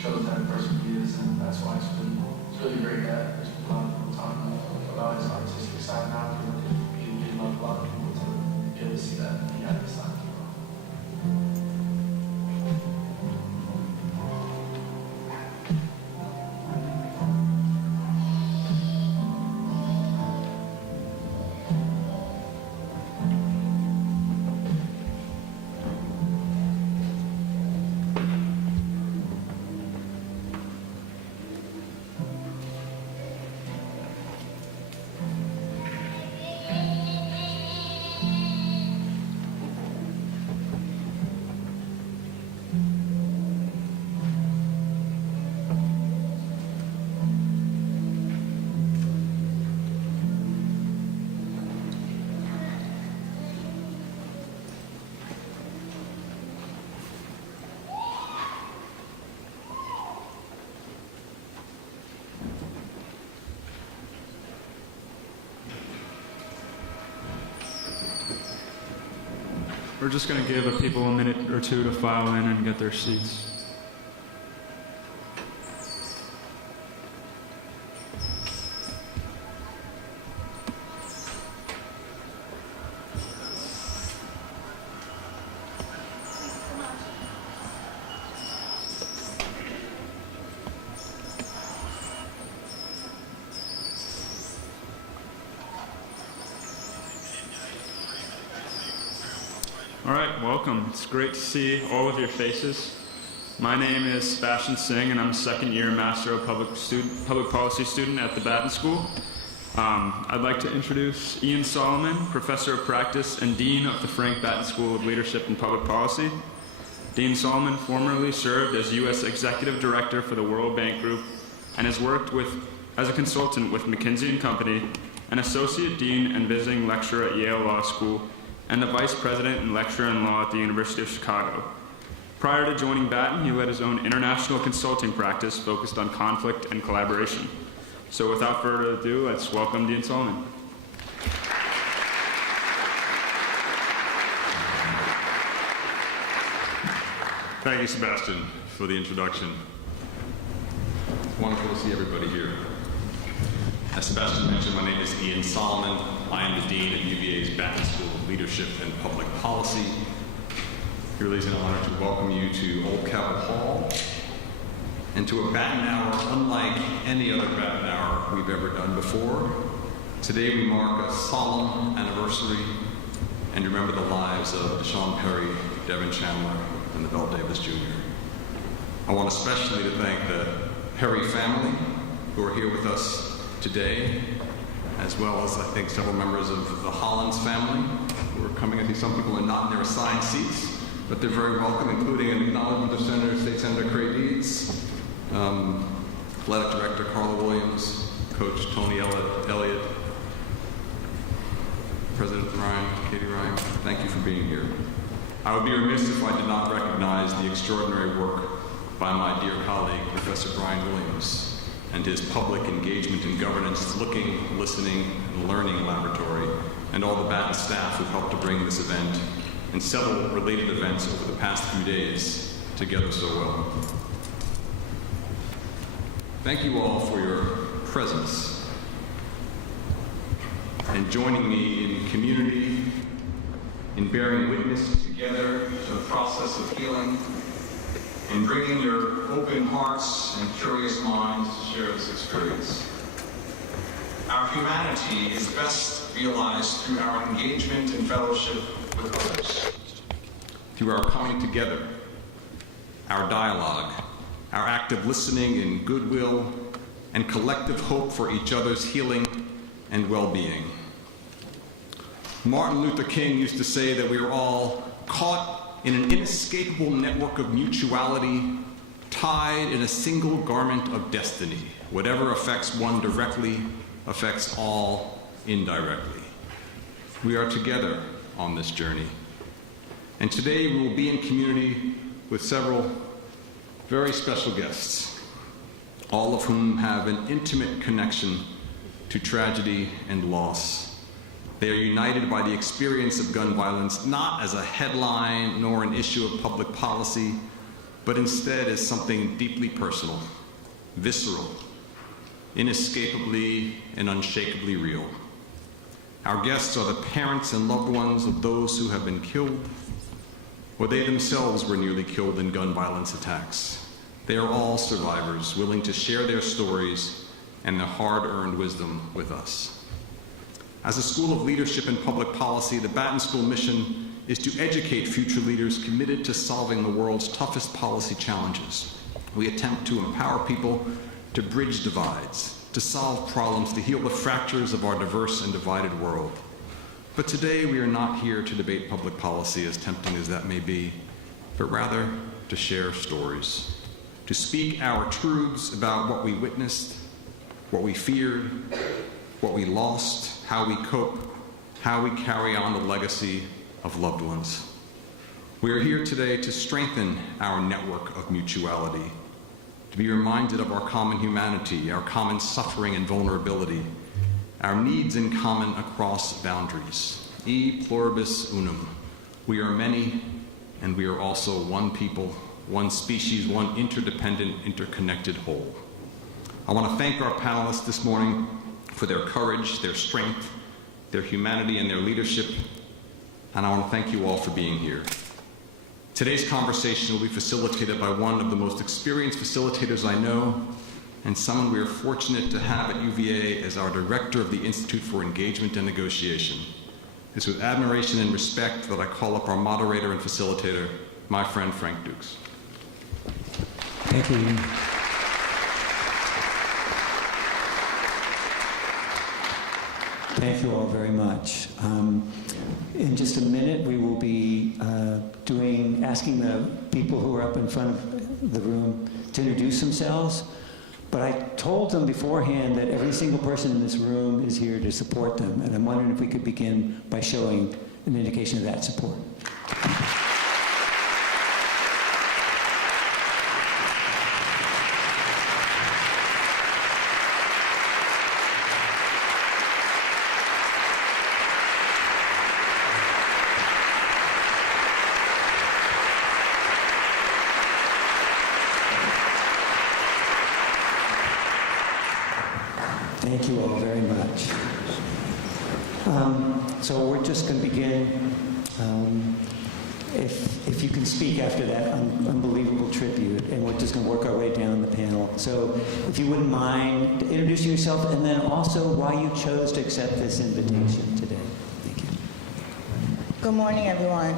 show the type of person he is, and that's why it's really great that there's a lot of people talking about his artistic side now. He loved a lot of people to be able to see that he had this side as well. We're just going to give people a minute or two to file in and get their seats. All right, welcome. It's great to see all of your faces. My name is Sebastian Singh, and I'm a second-year Master of Public Policy student at the Batten School. I'd like to introduce Ian Solomon, Professor of Practice and Dean of the Frank Batten School of Leadership and Public Policy. Dean Solomon formerly served as U.S. Executive Director for the World Bank Group and has worked as a consultant with McKinsey & Company, an Associate Dean and Visiting Lecturer at Yale Law School, and the Vice President and Lecturer in Law at the University of Chicago. Prior to joining Batten, he led his own international consulting practice focused on conflict and collaboration. So without further ado, let's welcome Dean Solomon. Thank you, Sebastian, for the introduction. It's wonderful to see everybody here. As Sebastian mentioned, my name is Ian Solomon. I am the Dean of UVA's Batten School of Leadership and Public Policy. It really is an honor to welcome you to Old Capitol Hall and to a Batten Hour unlike any other Batten Hour we've ever done before. Today we mark a solemn anniversary and remember the lives of Deshaun Perry, Devin Chandler, and the Belle Davis Jr. I want especially to thank the Perry family who are here with us today, as well as I think several members of the Hollins family who are coming. I think some people are not in their assigned seats, but they're very welcome, including an acknowledgement of State Senator Craig Deeds, Athletic Director Carla Williams, Coach Tony Elliott, President Katie Ryan. Thank you for being here. I would be remiss if I did not recognize the extraordinary work by my dear colleague, Professor Brian Williams, and his public engagement and governance looking, listening, and learning laboratory, and all the Batten staff who helped to bring this event and several related events over the past few days together so well. Thank you all for your presence and joining me in community, in bearing witness together to the process of healing, in bringing your open hearts and curious minds to share this experience. Our humanity is best realized through our engagement and fellowship with others. Through our coming together, our dialogue, our active listening and goodwill, and collective hope for each other's healing and well-being. Martin Luther King used to say that we are all caught in an inescapable network of mutuality, tied in a single garment of destiny. Whatever affects one directly affects all indirectly. We are together on this journey. And today we will be in community with several very special guests, all of whom have an intimate connection to tragedy and loss. They are united by the experience of gun violence, not as a headline nor an issue of public policy, but instead as something deeply personal, visceral, inescapably and unshakably real. Our guests are the parents and loved ones of those who have been killed, or they themselves were nearly killed in gun violence attacks. They are all survivors, willing to share their stories and their hard-earned wisdom with us. As a school of leadership and public policy, the Batten School mission is to educate future leaders committed to solving the world's toughest policy challenges. We attempt to empower people to bridge divides, to solve problems, to heal the fractures of our diverse and divided world. But today we are not here to debate public policy, as tempting as that may be, but rather to share stories, to speak our truths about what we witnessed, what we feared, what we lost, how we cope, how we carry on the legacy of loved ones. We are here today to strengthen our network of mutuality, to be reminded of our common humanity, our common suffering and vulnerability, our needs in common across boundaries. E pluribus unum. We are many, and we are also one people, one species, one interdependent, interconnected whole. I want to thank our panelists this morning for their courage, their strength, their humanity, and their leadership, and I want to thank you all for being here. Today's conversation will be facilitated by one of the most experienced facilitators I know, and someone we are fortunate to have at UVA as our director of the Institute for Engagement and Negotiation. It's with admiration and respect that I call up our moderator and facilitator, my friend Frank Dukes. Thank you. Thank you all very much. In just a minute, we will be asking the people who are up in front of the room to introduce themselves. But I told them beforehand that every single person in this room is here to support them. And I'm wondering if we could begin by showing an indication of that support. Thank you all very much. So we're just going to begin. If you can speak after that unbelievable tribute, and we're just going to work our way down the panel. So if you wouldn't mind introducing yourself, and then also why you chose to accept this invitation today. Thank you. Good morning, everyone.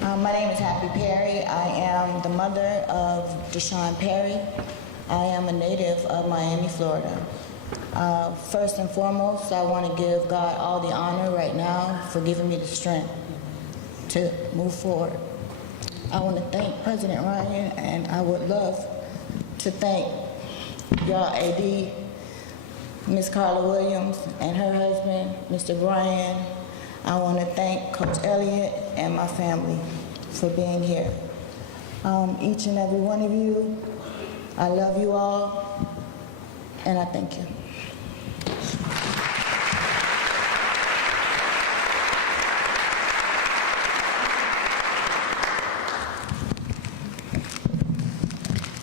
My name is Happy Perry. I am the mother of Deshaun Perry. I am a native of Miami, Florida. First and foremost, I want to give God all the honor right now for giving me the strength to move forward. I want to thank President Ryan, and I would love to thank y'all AD, Ms. Carla Williams, and her husband, Mr. Brian. I want to thank Coach Elliott and my family for being here. Each and every one of you, I love you all, and I thank you.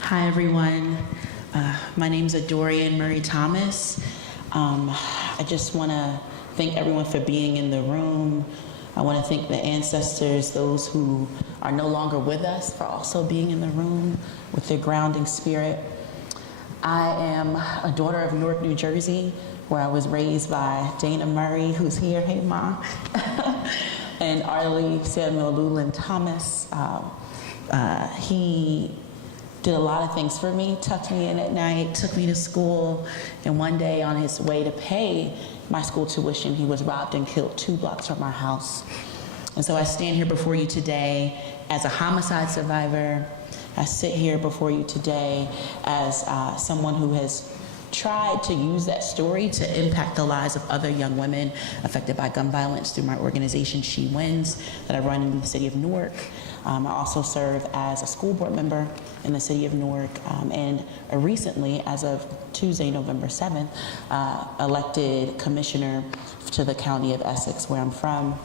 Hi, everyone. My name's Adorian Murray Thomas. I just want to thank everyone for being in the room. I want to thank the ancestors, those who are no longer with us, for also being in the room with their grounding spirit. I am a daughter of Newark, New Jersey, where I was raised by Dana Murray, who's here, hey Mom, and Arlie Samuel Lulin Thomas. He did a lot of things for me, tucked me in at night, took me to school, and one day on his way to pay my school tuition, he was robbed and killed 2 blocks from our house. And so I stand here before you today as a homicide survivor. I sit here before you today as someone who has tried to use that story to impact the lives of other young women affected by gun violence through my organization, She Wins, that I run in the city of Newark. I also serve as a school board member in the city of Newark, and recently, as of Tuesday, November 7th, elected commissioner to the county of Essex, where I'm from.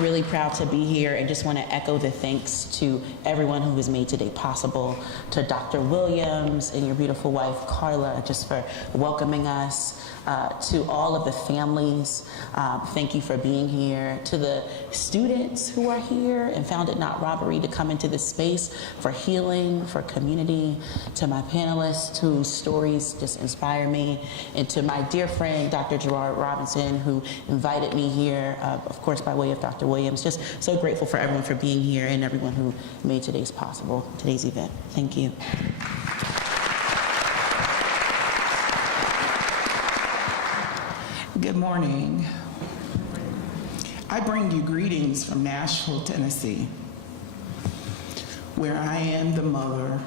really proud to be here and just want to echo the thanks to everyone who has made today possible, to Dr. Williams and your beautiful wife, Carla, just for welcoming us, to all of the families, thank you for being here, to the students who are here and found it not robbery to come into this space for healing, for community, to my panelists whose stories just inspire me, and to my dear friend, Dr. Gerard Robinson, who invited me here, of course, by way of Dr. Williams. Just so grateful for everyone for being here and everyone who made today's event. Thank you. Good morning. I bring you greetings from Nashville, Tennessee, where I am the mother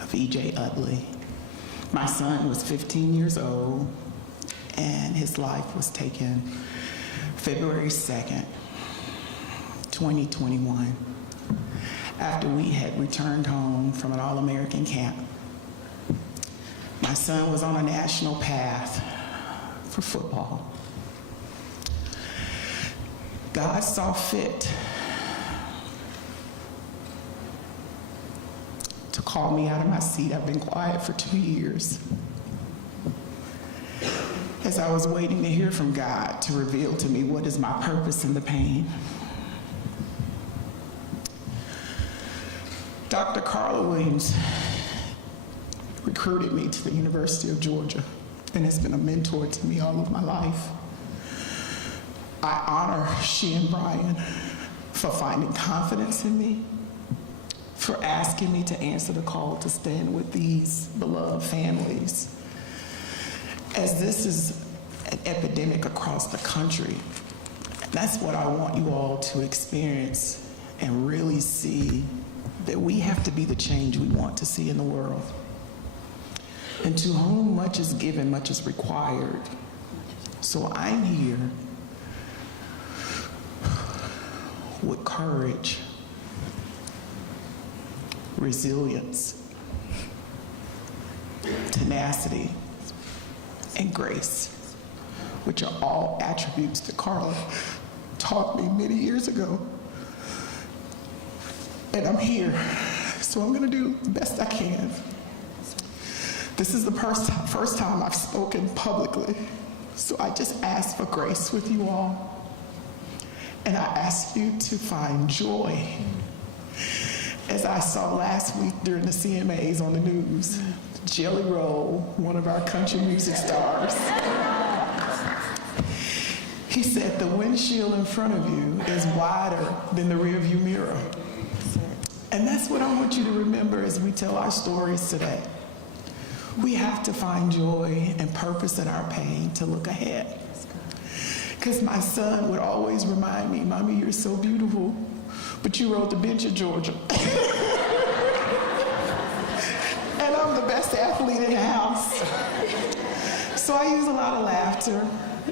of E.J. Utley. My son was 15 years old, and his life was taken February 2nd, 2021, after we had returned home from an All-American camp. My son was on a national path for football. God saw fit to call me out of my seat. I've been quiet for 2 years as I was waiting to hear from God to reveal to me what is my purpose in the pain. Dr. Carla Williams recruited me to the University of Georgia and has been a mentor to me all of my life. I honor she and Brian for finding confidence in me, for asking me to answer the call to stand with these beloved families. As this is an epidemic across the country, that's what I want you all to experience and really see, that we have to be the change we want to see in the world. And to whom much is given, much is required. So I'm here with courage, resilience, tenacity, and grace, which are all attributes that Carla taught me many years ago. And I'm here, so I'm gonna do the best I can. This is the first time I've spoken publicly, so I just ask for grace with you all. And I ask you to find joy. As I saw last week during the CMAs on the news, Jelly Roll, one of our country music stars, he said the windshield in front of you is wider than the rearview mirror. And that's what I want you to remember as we tell our stories today. We have to find joy and purpose in our pain to look ahead. Because my son would always remind me, Mommy, you're so beautiful, but you rode the bench at Georgia. And I'm the best athlete in the house. So I use a lot of laughter.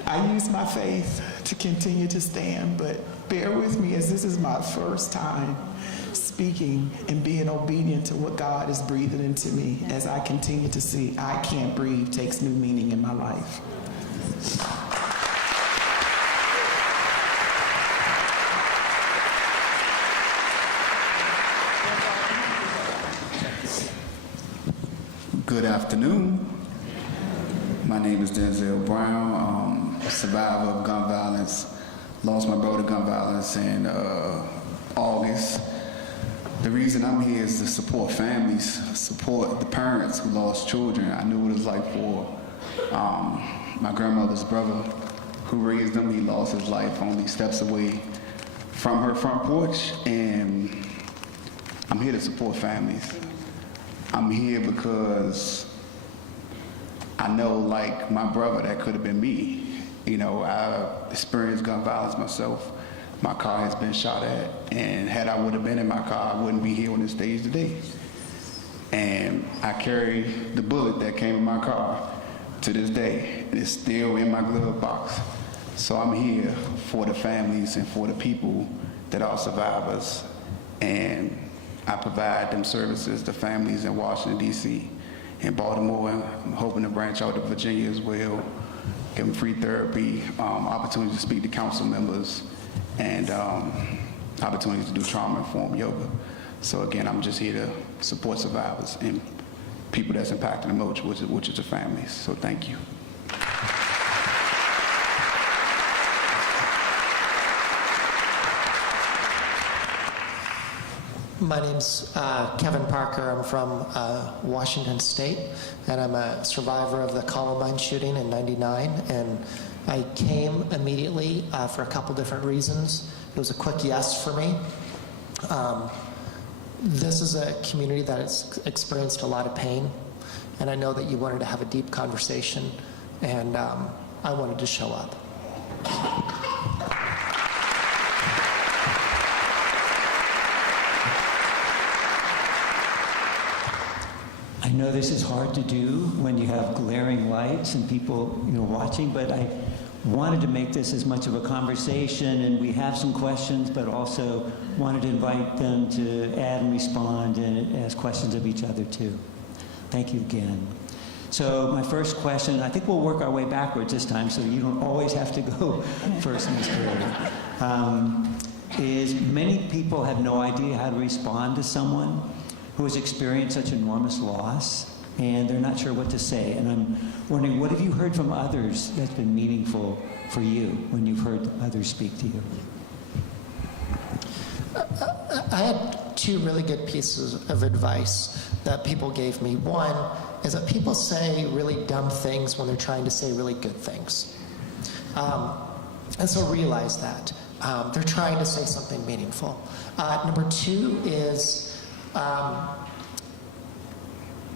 I use my faith to continue to stand, but bear with me as this is my first time speaking and being obedient to what God is breathing into me as I continue to see I Can't Breathe takes new meaning in my life. Good afternoon. My name is Denzel Brown, survivor of gun violence. Lost my brother to gun violence in August. The reason I'm here is to support families, support the parents who lost children. I knew what it was like for my grandmother's brother who raised him. He lost his life only steps away from her front porch, and I'm here to support families. I'm here because I know, like my brother, that could have been me. You know, I experienced gun violence myself. My car has been shot at, and had I would have been in my car, I wouldn't be here on this stage today. And I carry the bullet that came in my car to this day, and it's still in my glove box. So I'm here for the families and for the people that are survivors, and I provide them services to families in Washington, D.C., and Baltimore. I'm hoping to branch out to Virginia as well, give them free therapy, opportunity to speak to council members, and opportunities to do trauma-informed yoga. So again, I'm just here to support survivors and people that's impacted the most, which is the families. So thank you. My name's Kevin Parker. I'm from Washington State, and I'm a survivor of the Columbine shooting in '99. And I came immediately for a couple different reasons. It was a quick yes for me. This is a community that has experienced a lot of pain, and I know that you wanted to have a deep conversation, and I wanted to show up. I know this is hard to do when you have glaring lights and people, watching, but I wanted to make this as much of a conversation, and we have some questions, but also wanted to invite them to add and respond and ask questions of each other too. Thank you again. So my first question, I think we'll work our way backwards this time, so you don't always have to go first, Ms. Perry. Is many people have no idea how to respond to someone who has experienced such enormous loss, and they're not sure what to say. And I'm wondering, what have you heard from others that's been meaningful for you when you've heard others speak to you? I had two really good pieces of advice that people gave me. One is that people say really dumb things when they're trying to say really good things. And so realize that. They're trying to say something meaningful. Number two is, I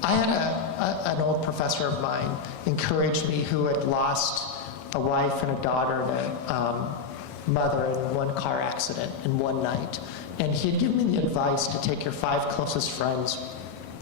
had an old professor of mine encourage me, who had lost a wife and a daughter and a mother in one car accident in one night. And he had given me the advice to take your 5 closest friends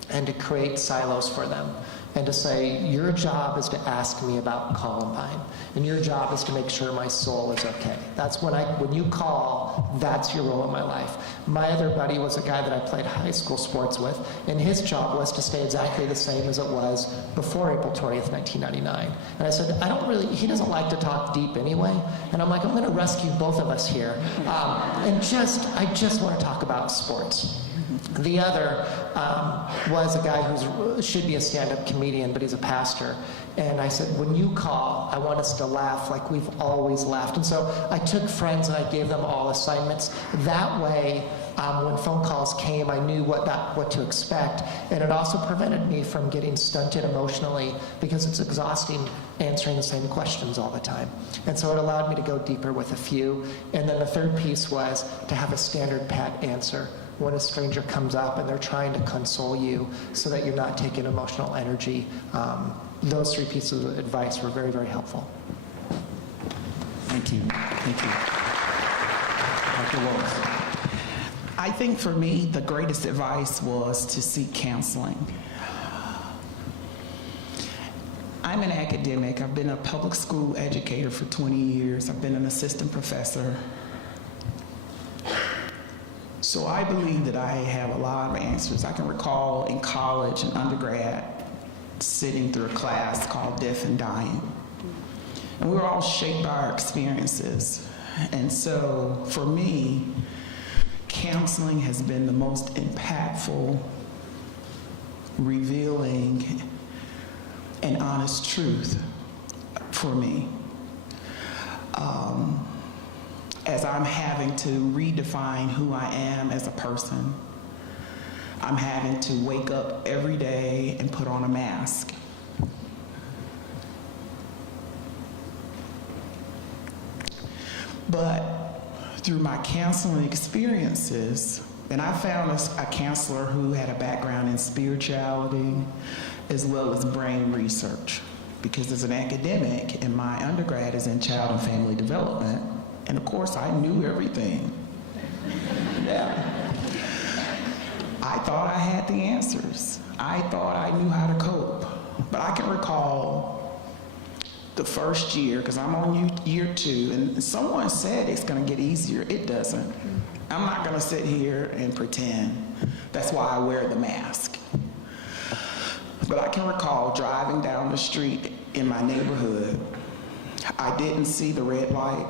and to create silos for them, and to say, your job is to ask me about Columbine, and your job is to make sure my soul is okay. That's when you call, that's your role in my life. My other buddy was a guy that I played high school sports with, and his job was to stay exactly the same as it was before April 20th, 1999. And I said, he doesn't like to talk deep anyway, and I'm like, I'm gonna rescue both of us here. I just wanna talk about sports. The other was a guy who should be a stand-up comedian, but he's a pastor. And I said, when you call, I want us to laugh like we've always laughed. And so I took friends and I gave them all assignments. That way, when phone calls came, I knew what to expect. And it also prevented me from getting stunted emotionally, because it's exhausting answering the same questions all the time. And so it allowed me to go deeper with a few. And then the third piece was to have a standard pat answer when a stranger comes up and they're trying to console you so that you're not taking emotional energy. Those 3 pieces of advice were very, very helpful. Thank you. Thank you. Dr. Wallace. I think for me, the greatest advice was to seek counseling. I'm an academic. I've been a public school educator for 20 years. I've been an assistant professor. So I believe that I have a lot of answers. I can recall in college and undergrad sitting through a class called Death and Dying. And we were all shaped by our experiences. And so for me, counseling has been the most impactful, revealing, and honest truth for me. As I'm having to redefine who I am as a person, I'm having to wake up every day and put on a mask. But through my counseling experiences, and I found a counselor who had a background in spirituality as well as brain research, because as an academic, and my undergrad is in child and family development, and of course I knew everything. Yeah. I thought I had the answers. I thought I knew how to cope. But I can recall the first year, because I'm on year 2, and someone said it's going to get easier. It doesn't. I'm not going to sit here and pretend. That's why I wear the mask. But I can recall driving down the street in my neighborhood. I didn't see the red light.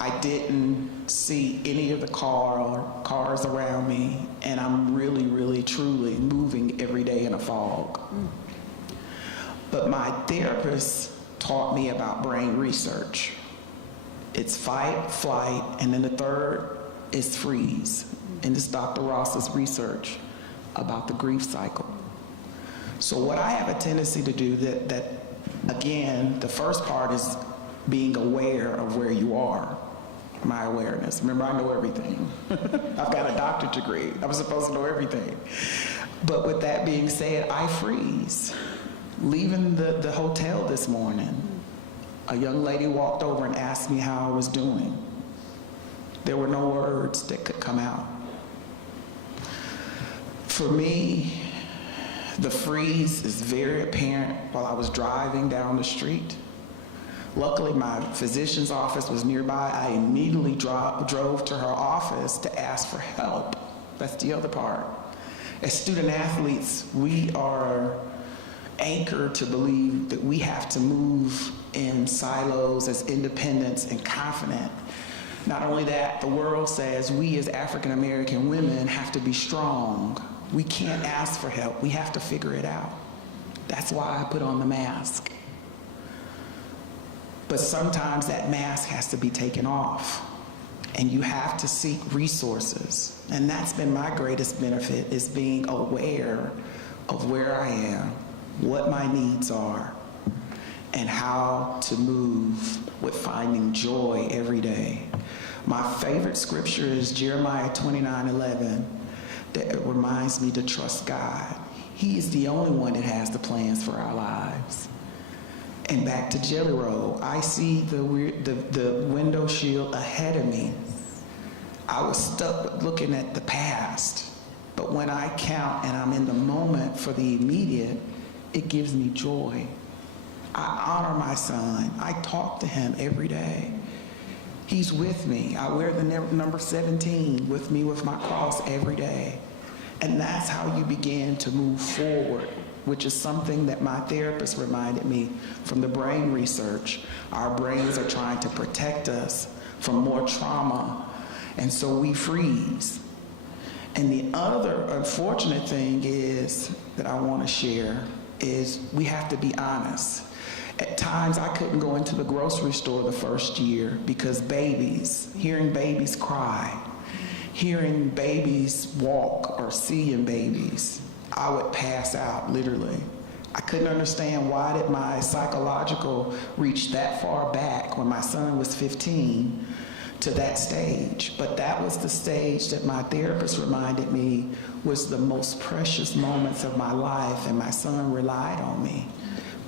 I didn't see any of the cars around me, and I'm really, really, truly moving every day in a fog. But my therapist taught me about brain research. It's fight, flight, and then the third is freeze. And this is Dr. Ross's research about the grief cycle. So what I have a tendency to do that again, the first part is being aware of where you are, my awareness. Remember, I know everything. I've got a doctorate degree. I'm supposed to know everything. But with that being said, I freeze. Leaving the hotel this morning, a young lady walked over and asked me how I was doing. There were no words that could come out. For me, the freeze is very apparent while I was driving down the street. Luckily, my physician's office was nearby. I immediately drove to her office to ask for help. That's the other part. As student athletes, we are anchored to believe that we have to move in silos as independents and confident. Not only that, the world says we as African American women have to be strong. We can't ask for help. We have to figure it out. That's why I put on the mask. But sometimes that mask has to be taken off, and you have to seek resources. And that's been my greatest benefit, is being aware of where I am, what my needs are, and how to move with finding joy every day. My favorite scripture is Jeremiah 29:11, that reminds me to trust God. He is the only one that has the plans for our lives. And back to Jelly Roll, I see the window shield ahead of me. I was stuck looking at the past, but when I count and I'm in the moment for the immediate, it gives me joy. I honor my son. I talk to him every day. He's with me. I wear the number 17 with me with my cross every day. And that's how you begin to move forward, which is something that my therapist reminded me from the brain research. Our brains are trying to protect us from more trauma, and so we freeze. And the other unfortunate thing is that I want to share is we have to be honest. At times, I couldn't go into the grocery store the first year because hearing babies cry, hearing babies walk or seeing babies, I would pass out, literally. I couldn't understand why did my psychological reach that far back when my son was 15 to that stage. But that was the stage that my therapist reminded me was the most precious moments of my life, and my son relied on me.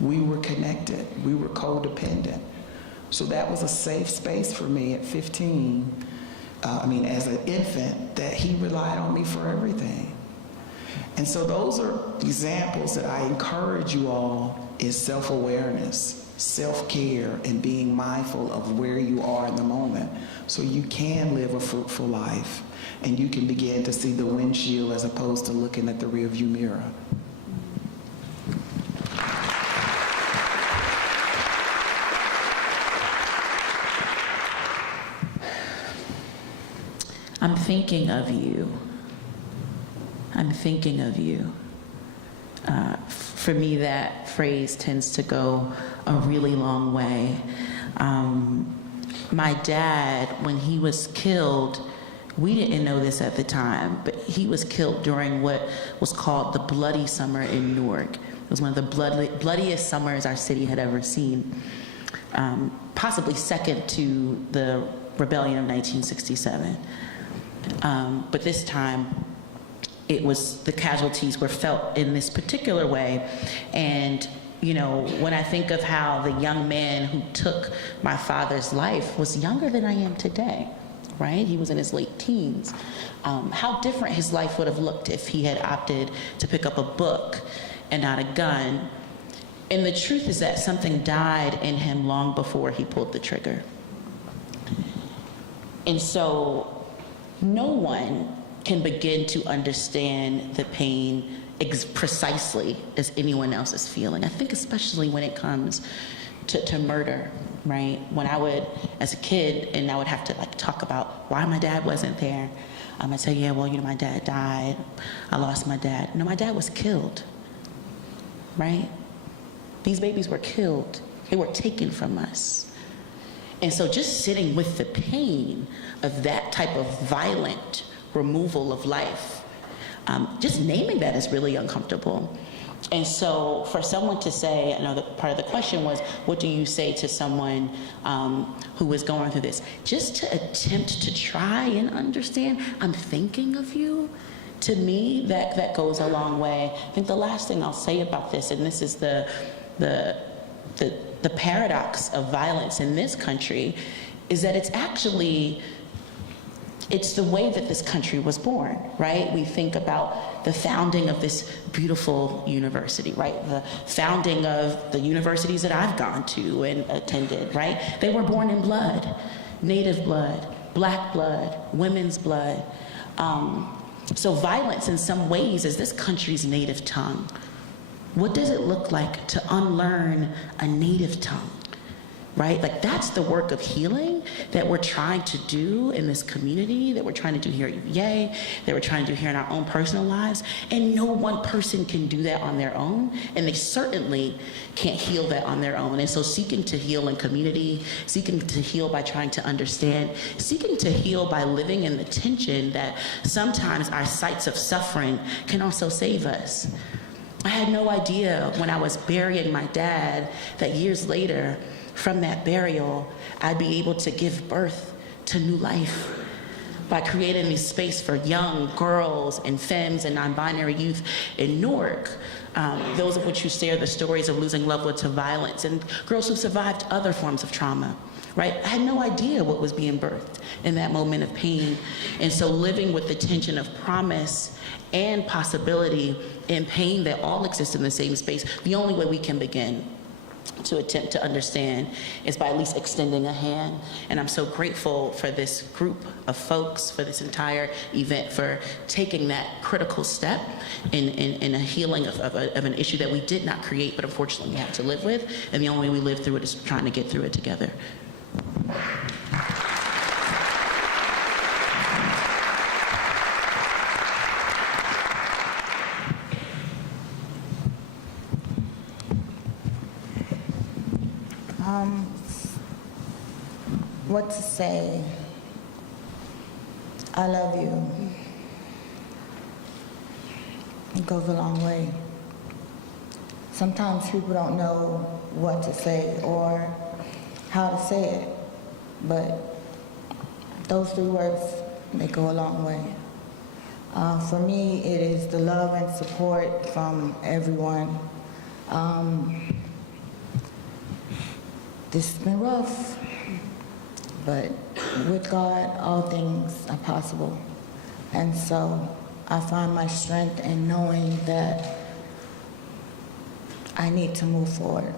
We were connected. We were codependent. So that was a safe space for me at 15, as an infant, that he relied on me for everything. And so those are examples that I encourage you all, is self-awareness, self-care, and being mindful of where you are in the moment so you can live a fruitful life and you can begin to see the windshield as opposed to looking at the rearview mirror. I'm thinking of you. I'm thinking of you. For me, that phrase tends to go a really long way. My dad, when he was killed, we didn't know this at the time, but he was killed during what was called the Bloody Summer in Newark. It was one of the bloodiest summers our city had ever seen, possibly second to the rebellion of 1967. But this time, the casualties were felt in this particular way. And, when I think of how the young man who took my father's life was younger than I am today, right? He was in his late teens. How different his life would have looked if he had opted to pick up a book and not a gun. And the truth is that something died in him long before he pulled the trigger. And so no one can begin to understand the pain precisely as anyone else is feeling. I think especially when it comes to murder. right? When I would, as a kid, and I would have to like talk about why my dad wasn't there, I'd say, yeah, well, my dad died. I lost my dad. No, my dad was killed, right? These babies were killed. They were taken from us. And so just sitting with the pain of that type of violent removal of life, just naming that is really uncomfortable. And so for someone to say, I know that part of the question was, what do you say to someone who is going through this? Just to attempt to try and understand, I'm thinking of you. To me, that goes a long way. I think the last thing I'll say about this, and this is the paradox of violence in this country, is that it's the way that this country was born, right? We think about the founding of this beautiful university, right? The founding of the universities that I've gone to and attended, right? They were born in blood, Native blood, Black blood, women's blood. So violence in some ways is this country's native tongue. What does it look like to unlearn a native tongue, right? Like that's the work of healing that we're trying to do in this community, that we're trying to do here at UVA, that we're trying to do here in our own personal lives. And no one person can do that on their own, and they certainly can't heal that on their own. And so seeking to heal in community, seeking to heal by trying to understand, seeking to heal by living in the tension that sometimes our sites of suffering can also save us. I had no idea when I was burying my dad that years later, from that burial, I'd be able to give birth to new life by creating this space for young girls and femmes and non-binary youth in Newark, those of which who share the stories of losing loved ones to violence, and girls who survived other forms of trauma, right? I had no idea what was being birthed in that moment of pain. And so living with the tension of promise and possibility and pain that all exist in the same space, the only way we can begin to attempt to understand is by at least extending a hand. And I'm so grateful for this group of folks, for this entire event, for taking that critical step in a healing of an issue that we did not create, but unfortunately we have to live with. And the only way we live through it is trying to get through it together. What to say? I love you. It goes a long way. Sometimes people don't know what to say or how to say it, but those 3 words, they go a long way. For me, it is the love and support from everyone. This has been rough, but with God, all things are possible. And so I find my strength in knowing that I need to move forward.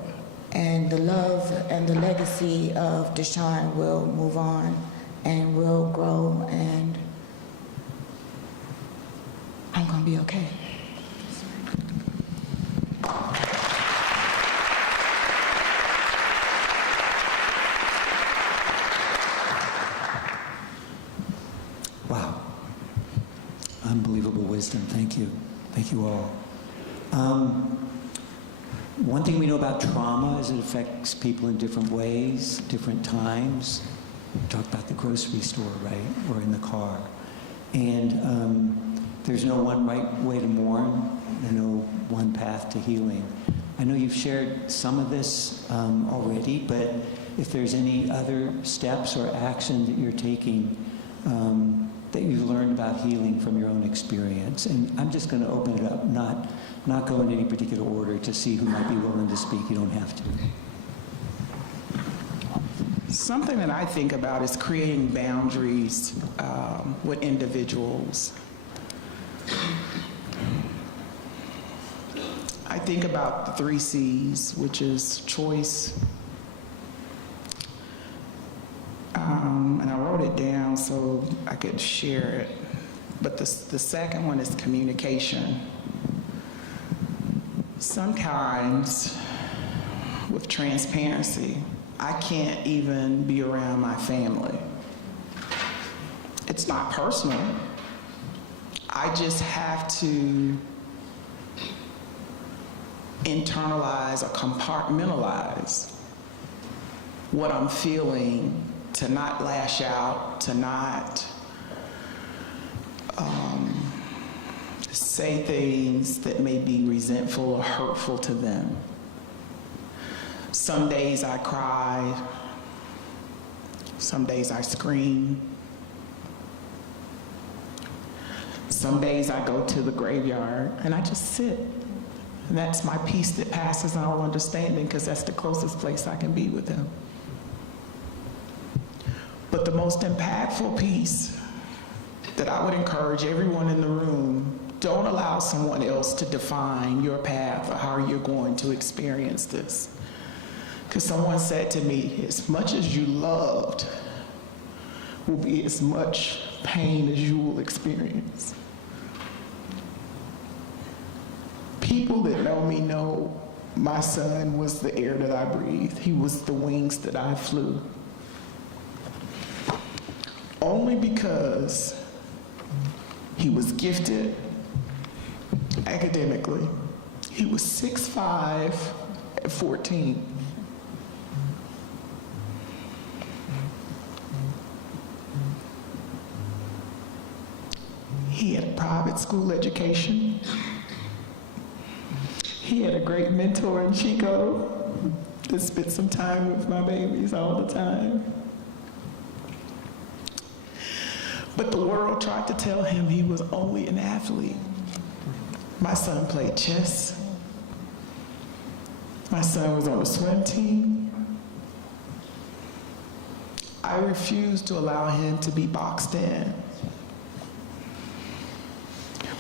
And the love and the legacy of Deshaun will move on and will grow, and I'm gonna be okay. Wow. Unbelievable wisdom. Thank you. Thank you all. One thing we know about trauma is it affects people in different ways, different times. Talk about the grocery store, right? Or in the car. And there's no one right way to mourn, and no one path to healing. I know you've shared some of this already, but if there's any other steps or action that you're taking that you've learned about healing from your own experience. And I'm just going to open it up, not go in any particular order, to see who might be willing to speak. You don't have to. Something that I think about is creating boundaries with individuals. I think about the 3 C's, which is choice. And I wrote it down so I could share it. But the second one is communication. Sometimes with transparency, I can't even be around my family. It's not personal. I just have to internalize or compartmentalize what I'm feeling, to not lash out, to not say things that may be resentful or hurtful to them. Some days I cry, some days I scream, some days I go to the graveyard and I just sit. And that's my peace that passes all understanding, because that's the closest place I can be with him. But the most impactful piece that I would encourage everyone in the room, don't allow someone else to define your path or how you're going to experience this. Because someone said to me, as much as you loved will be as much pain as you will experience. People that know me know my son was the air that I breathed. He was the wings that I flew. Only because he was gifted academically. He was 6'5" at 14. He had a private school education. He had a great mentor in Chico that spent some time with my babies all the time. But the world tried to tell him he was only an athlete. My son played chess. My son was on the swim team. I refused to allow him to be boxed in.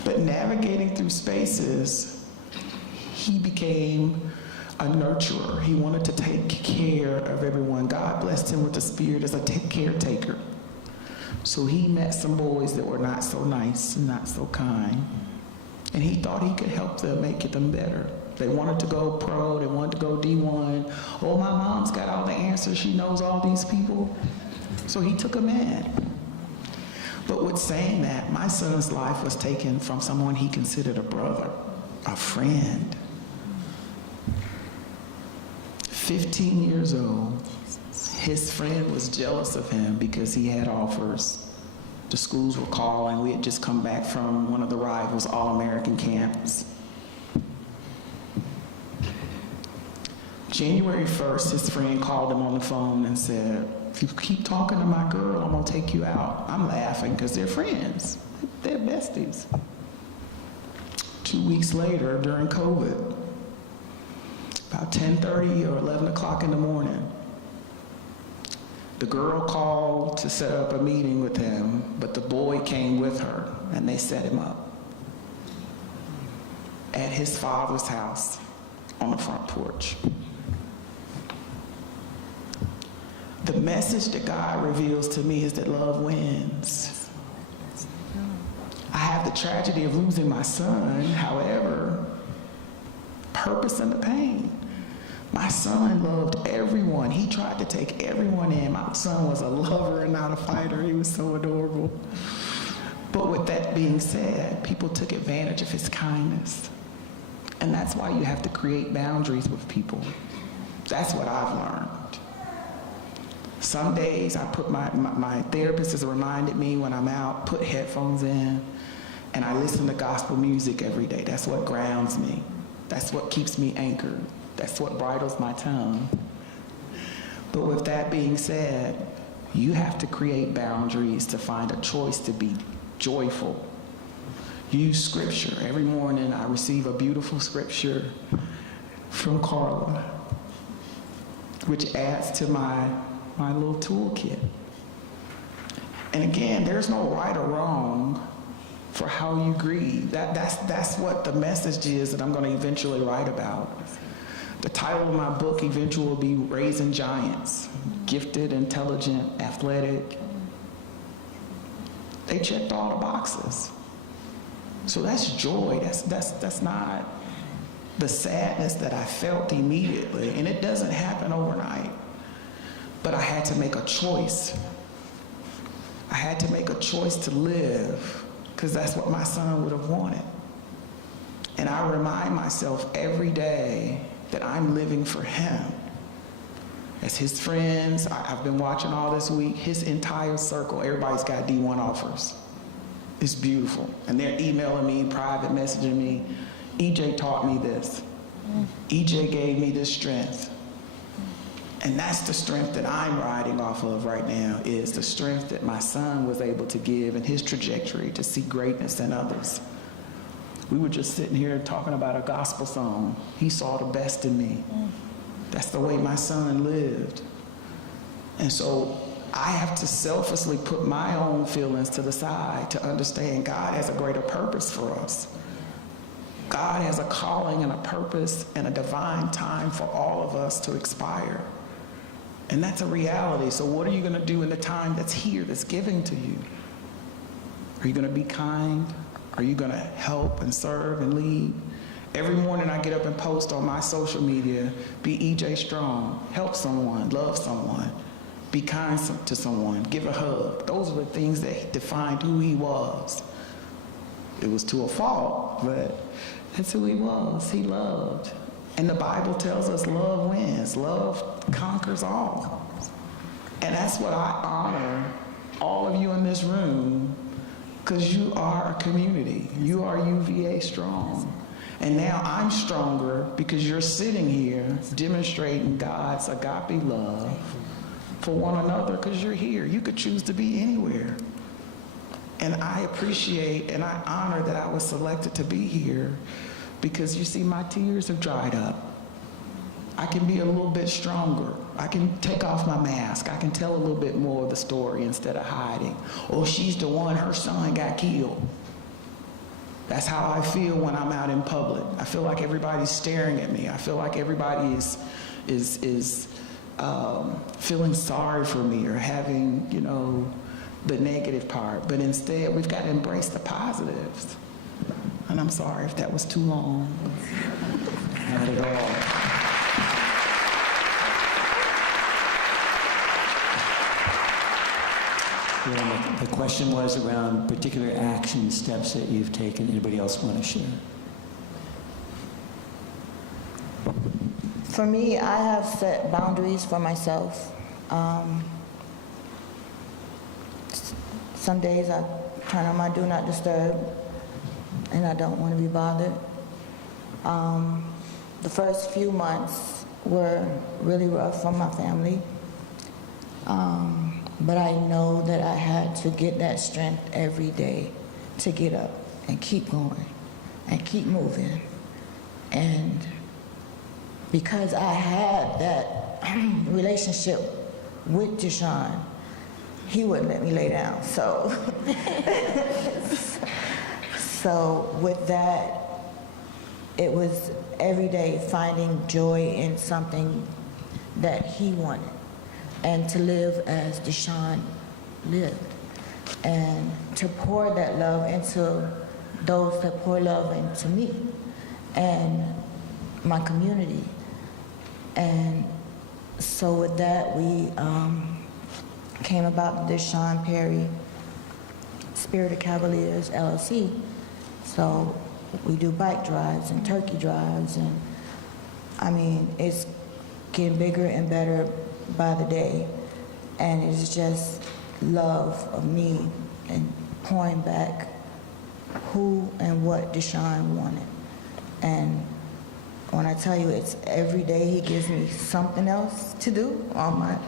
But navigating through spaces, he became a nurturer. He wanted to take care of everyone. God blessed him with the spirit as a caretaker. So he met some boys that were not so nice and not so kind. And he thought he could help them, make them better. They wanted to go pro, they wanted to go D1. Oh, my mom's got all the answers, she knows all these people. So he took them in. But with saying that, my son's life was taken from someone he considered a brother, a friend. 15 years old, his friend was jealous of him because he had offers. The schools were calling. We had just come back from one of the rivals' All-American camps. January 1st, his friend called him on the phone and said, if you keep talking to my girl, I'm gonna take you out. I'm laughing because they're friends. They're besties. 2 weeks later, during COVID, about 10:30 or 11 o'clock in the morning, the girl called to set up a meeting with him, but the boy came with her, and they set him up at his father's house on the front porch. The message that God reveals to me is that love wins. I have the tragedy of losing my son, however, purpose in the pain. My son loved everyone. He tried to take everyone in. My son was a lover and not a fighter. He was so adorable. But with that being said, people took advantage of his kindness. And that's why you have to create boundaries with people. That's what I've learned. Some days I put my therapist has reminded me when I'm out, put headphones in, and I listen to gospel music every day. That's what grounds me. That's what keeps me anchored. That's what bridles my tongue. But with that being said, you have to create boundaries to find a choice to be joyful. Use scripture. Every morning I receive a beautiful scripture from Carla, which adds to my little toolkit. And again, there's no right or wrong for how you grieve. That's what the message is that I'm going to eventually write about. The title of my book eventually will be Raising Giants. Gifted, intelligent, athletic. They checked all the boxes. So that's joy. That's not the sadness that I felt immediately. And it doesn't happen overnight. But I had to make a choice. I had to make a choice to live, because that's what my son would have wanted. And I remind myself every day that I'm living for him. As his friends, I've been watching all this week, his entire circle, everybody's got D1 offers. It's beautiful. And they're emailing me, private messaging me. EJ taught me this. EJ gave me this strength. And that's the strength that I'm riding off of right now, is the strength that my son was able to give in his trajectory to see greatness in others. We were just sitting here talking about a gospel song. He saw the best in me. That's the way my son lived. And so I have to selflessly put my own feelings to the side to understand God has a greater purpose for us. God has a calling and a purpose and a divine time for all of us to expire. And that's a reality. So what are you going to do in the time that's here, that's given to you? Are you going to be kind? Are you going to help and serve and lead? Every morning I get up and post on my social media, be EJ strong, help someone, love someone, be kind to someone, give a hug. Those are the things that defined who he was. It was to a fault, but that's who he was. He loved. And the Bible tells us love wins. Love conquers all. And that's what I honor all of you in this room, because you are a community. You are UVA strong. And now I'm stronger because you're sitting here demonstrating God's agape love for one another, because you're here. You could choose to be anywhere. And I appreciate and I honor that I was selected to be here, because you see, my tears have dried up. I can be a little bit stronger. I can take off my mask. I can tell a little bit more of the story instead of hiding. Oh, she's the one, her son got killed. That's how I feel when I'm out in public. I feel like everybody's staring at me. I feel like everybody is feeling sorry for me or having, the negative part. But instead, we've got to embrace the positives. And I'm sorry if that was too long. Not at all. Yeah, the question was around particular action steps that you've taken. Anybody else want to share? For me, I have set boundaries for myself. Some days I turn on my do not disturb, and I don't want to be bothered. The first few months were really rough for my family. But I know that I had to get that strength every day to get up and keep going and keep moving. And because I had that relationship with Deshaun, he wouldn't let me lay down. So with that, it was every day finding joy in something that he wanted, and to live as Deshaun lived, and to pour that love into those that pour love into me and my community. And so with that, we came about the Deshaun Perry Spirited Cavaliers LLC. So we do bike drives and turkey drives, and I mean, it's getting bigger and better by the day, and it's just love of me and pouring back who and what Deshaun wanted. And when I tell you, it's every day he gives me something else to do on my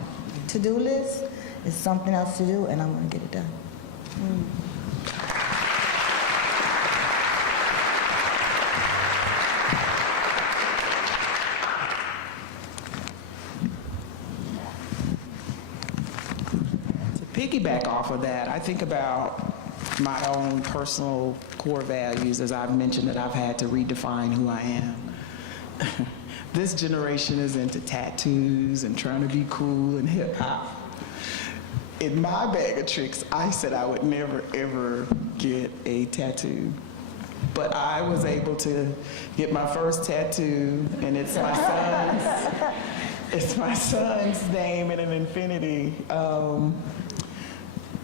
to-do list. It's something else to do, and I'm gonna get it done. Piggyback off of that, I think about my own personal core values, as I've mentioned, that I've had to redefine who I am. This generation is into tattoos and trying to be cool and hip hop. In my bag of tricks, I said I would never ever get a tattoo. But I was able to get my first tattoo, and it's my son's It's my son's name in an infinity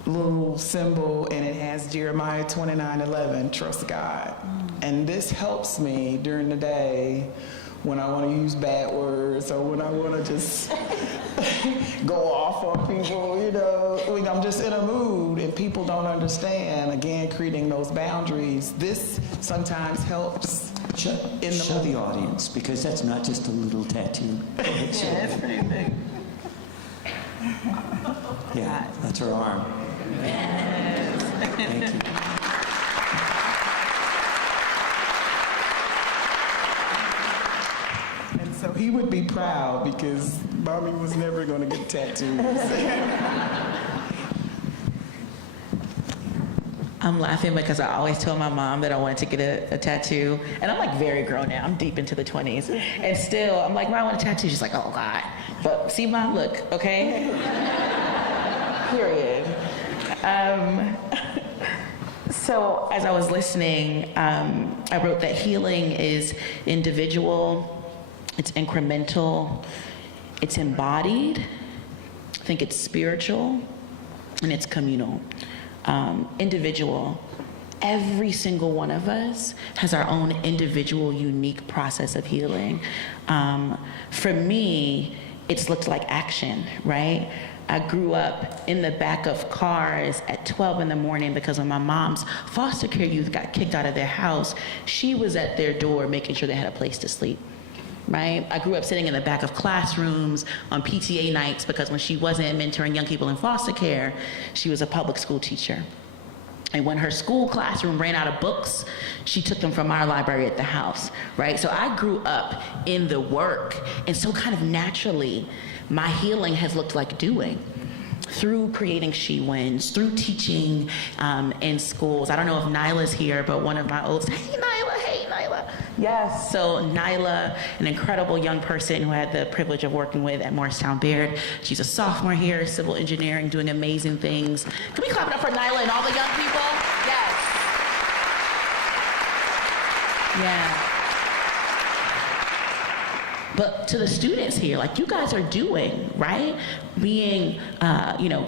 little symbol, and it has Jeremiah 29:11, trust God. And this helps me during the day when I want to use bad words or when I want to just go off on people, you know, when I'm just in a mood and people don't understand. Again, creating those boundaries. This sometimes helps. Show the audience, because that's not just a little tattoo. Yeah, it's pretty big. Yeah, that's her arm. Thank you. And so he would be proud because Mommy was never going to get tattoos. I'm laughing because I always told my mom that I wanted to get a tattoo. And I'm like very grown now. I'm deep into the 20s. And still, I'm like, Mom, I want a tattoo. She's like, oh, God. But see, Mom, look, okay? Period. So as I was listening, I wrote that healing is individual, it's incremental, it's embodied, I think it's spiritual, and it's communal. Individual. Every single one of us has our own individual, unique process of healing. For me, it's looked like action, right? I grew up in the back of cars at 12 in the morning because when my mom's foster care youth got kicked out of their house, she was at their door making sure they had a place to sleep. Right? I grew up sitting in the back of classrooms on PTA nights because when she wasn't mentoring young people in foster care, she was a public school teacher. And when her school classroom ran out of books, she took them from our library at the house, right? So I grew up in the work, and so kind of naturally, my healing has looked like doing. Through creating She Wins, through teaching in schools. I don't know if Nyla's here, but one of my old, hey Nyla. Yes, so Nyla, an incredible young person who I had the privilege of working with at Morristown Baird. She's a sophomore here, civil engineering, doing amazing things. Can we clap it up for Nyla and all the young people? Yes. Yeah. But to the students here, like you guys are doing, right? Being,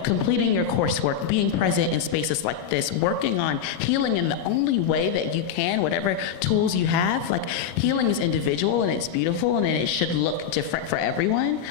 completing your coursework, being present in spaces like this, working on healing in the only way that you can, whatever tools you have. Like healing is individual and it's beautiful and it should look different for everyone.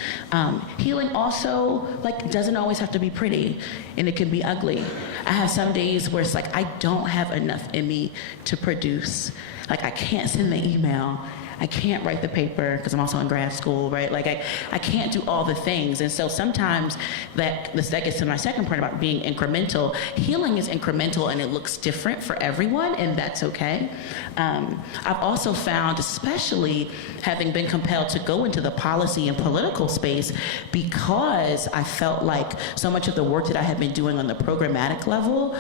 Healing also doesn't always have to be pretty, and it can be ugly. I have some days where it's like I don't have enough in me to produce. Like I can't send the email. I can't write the paper because I'm also in grad school, right? Like I can't do all the things. And so sometimes that gets to my second point about being incremental. Healing is incremental and it looks different for everyone, and that's okay. I've also found, especially having been compelled to go into the policy and political space, because I felt like so much of the work that I had been doing on the programmatic level,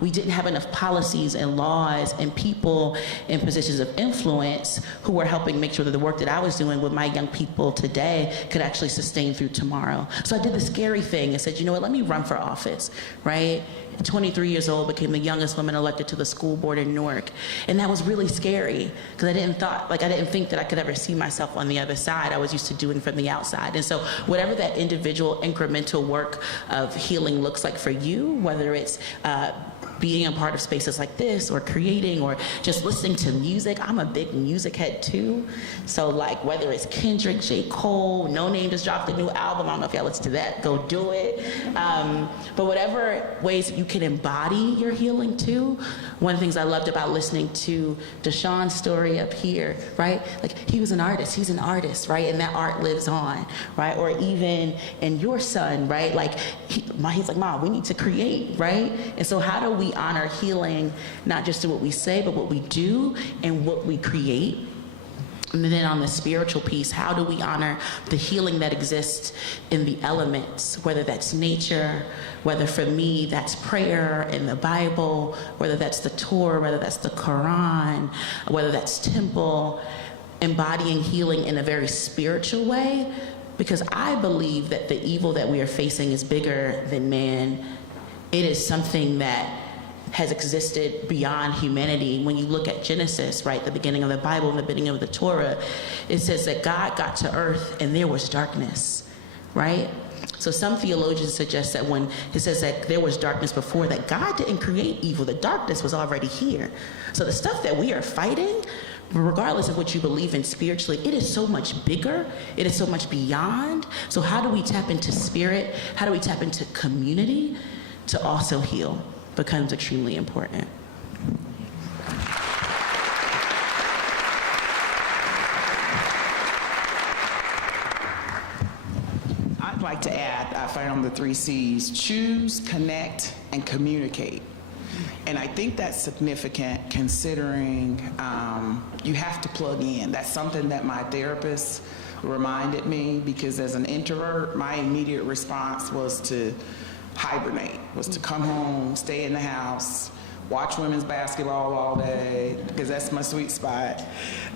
we didn't have enough policies and laws and people in positions of influence who were helping make sure that the work that I was doing with my young people today could actually sustain through tomorrow. So I did the scary thing and said, you know what, let me run for office, right? 23 years old, became the youngest woman elected to the school board in Newark. And that was really scary because I didn't think that I could ever see myself on the other side. I was used to doing from the outside. And so whatever that individual incremental work of healing looks like for you, whether it's being a part of spaces like this or creating or just listening to music. I'm a big music head too. So whether it's Kendrick, J. Cole, No Name just dropped a new album. I don't know if y'all listen to that, go do it. But whatever ways you can embody your healing too. One of the things I loved about listening to Deshaun's story up here, right? He was an artist, he's an artist, right? And that art lives on, right? Or even in your son, right? He's like, Mom, we need to create, right? And so how do we honor healing, not just in what we say, but what we do and what we create? And then on the spiritual piece, how do we honor the healing that exists in the elements, whether that's nature, whether for me that's prayer in the Bible, whether that's the Torah, whether that's the Quran, whether that's temple, embodying healing in a very spiritual way, because I believe that the evil that we are facing is bigger than man. It is something that has existed beyond humanity. When you look at Genesis, right, the beginning of the Bible, and the beginning of the Torah, it says that God got to earth and there was darkness, right? So some theologians suggest that when it says that there was darkness before, that God didn't create evil, the darkness was already here. So the stuff that we are fighting, regardless of what you believe in spiritually, it is so much bigger, it is so much beyond. So how do we tap into spirit? How do we tap into community to also heal? Becomes extremely important. I'd like to add, I found the 3 C's: choose, connect, and communicate. And I think that's significant considering you have to plug in. That's something that my therapist reminded me, because as an introvert, my immediate response was to hibernate, was to come home, stay in the house, watch women's basketball all day, because that's my sweet spot.